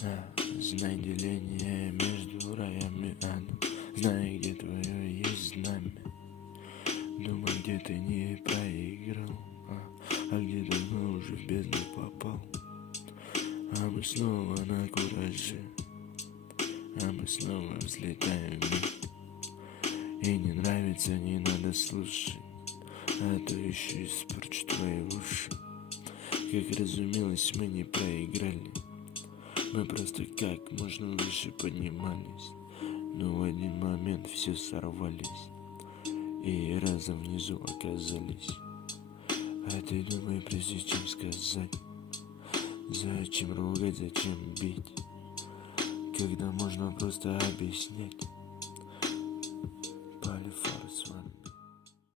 Знай деление между раем и адом. Знай, где твое есть знамя. Думай, где ты не проиграл, а где давно уже в бездну попал. А мы снова на кураже, а мы снова взлетаем. И не нравится, не надо слушать, а то еще испорчу твои уши. Как разумелось, мы не проиграли, мы просто как можно выше поднимались. Но в один момент все сорвались и разом внизу оказались. А ты думай, прежде чем сказать, зачем ругать, зачем бить, когда можно просто объяснять. Полив